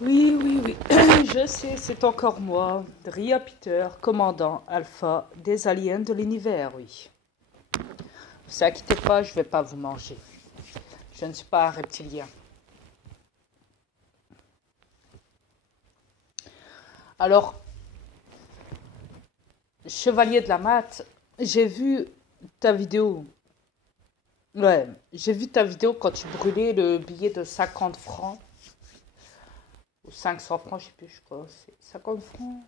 Oui, oui, oui, je sais, c'est encore moi, Ria Peter, commandant Alpha des aliens de l'univers, oui. Ne vous inquiétez pas, je vais pas vous manger. Je ne suis pas un reptilien. Alors, Chevalier de la Mat, j'ai vu ta vidéo. Ouais, j'ai vu ta vidéo quand tu brûlais le billet de 50 francs, ou 500 francs, je sais plus, je crois, c'est 50 francs.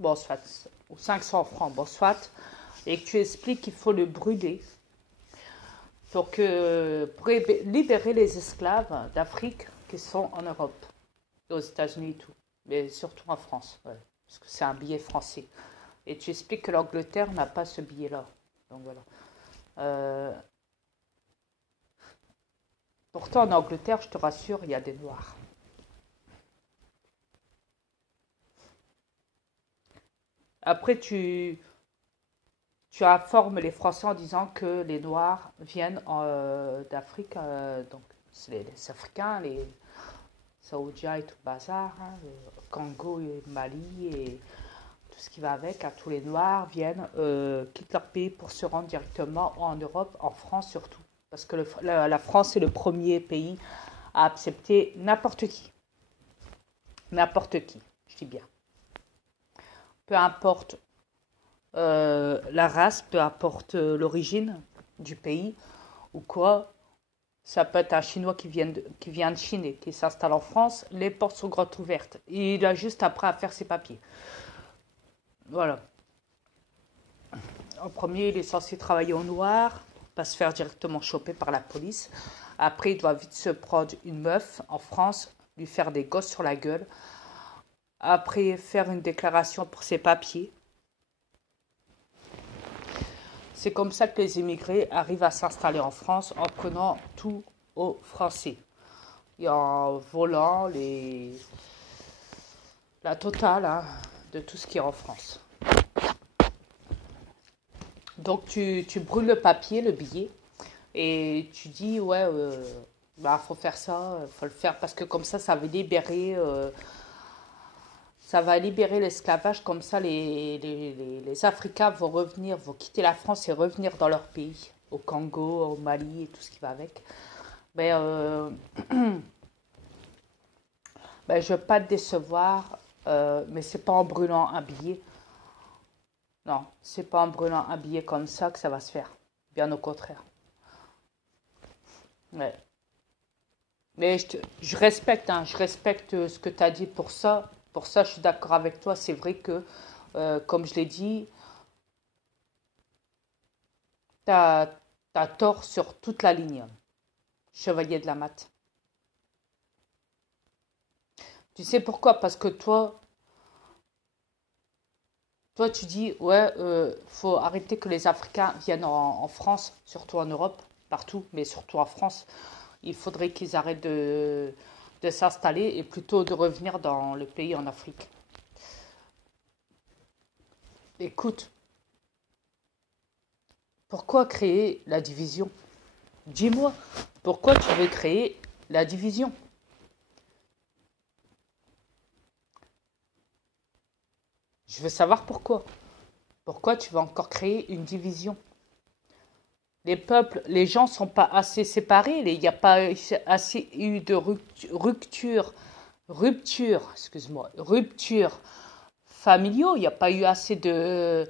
Bon, soit, ou 500 francs, bon, soit, et que tu expliques qu'il faut le brûler pour libérer les esclaves d'Afrique qui sont en Europe, aux États-Unis et tout, mais surtout en France, ouais, parce que c'est un billet français. Et tu expliques que l'Angleterre n'a pas ce billet-là. Donc voilà. Euh, Pourtant, en Angleterre, je te rassure, il y a des Noirs. Après, tu informes les Français en disant que les Noirs viennent d'Afrique, donc c'est les Africains, les Saoudiens et tout le bazar, hein, le Congo et Mali et tout ce qui va avec, hein, tous les Noirs viennent, quittent leur pays pour se rendre directement en Europe, en France surtout. Parce que la France est le premier pays à accepter n'importe qui. N'importe qui, je dis bien. Peu importe la race, peu importe l'origine du pays ou quoi. Ça peut être un Chinois qui vient de Chine et qui s'installe en France. Les portes sont grandes ouvertes. Il a juste après à faire ses papiers. Voilà. En premier, il est censé travailler au noir, pas se faire directement choper par la police. Après, il doit vite se prendre une meuf en France, lui faire des gosses sur la gueule. Après, faire une déclaration pour ses papiers. C'est comme ça que les immigrés arrivent à s'installer en France en prenant tout aux Français. Et en volant la totale, hein, de tout ce qui est en France. Donc tu brûles le papier, le billet, et tu dis ouais, bah faut faire ça, faut le faire parce que comme ça ça va libérer l'esclavage. Comme ça les Africains vont revenir, vont quitter la France et revenir dans leur pays, au Congo, au Mali et tout ce qui va avec. Mais ben, je ne veux pas te décevoir, mais c'est pas en brûlant un billet. Non, c'est pas en brûlant un billet comme ça que ça va se faire. Bien au contraire. Ouais. Mais je respecte, hein, je respecte ce que tu as dit pour ça. Pour ça, je suis d'accord avec toi. C'est vrai que, comme je l'ai dit, tu as tort sur toute la ligne. Chevalier de la Mat. Tu sais pourquoi? Parce que toi, tu dis, ouais, faut arrêter que les Africains viennent en France, surtout en Europe, partout, mais surtout en France. Il faudrait qu'ils arrêtent de s'installer et plutôt de revenir dans le pays en Afrique. Écoute, pourquoi créer la division? Dis-moi, pourquoi tu veux créer la division? Je veux savoir pourquoi. Pourquoi tu veux encore créer une division? Les peuples, les gens sont pas assez séparés, il n'y a pas assez eu de rupture familiaux, il n'y a pas eu assez de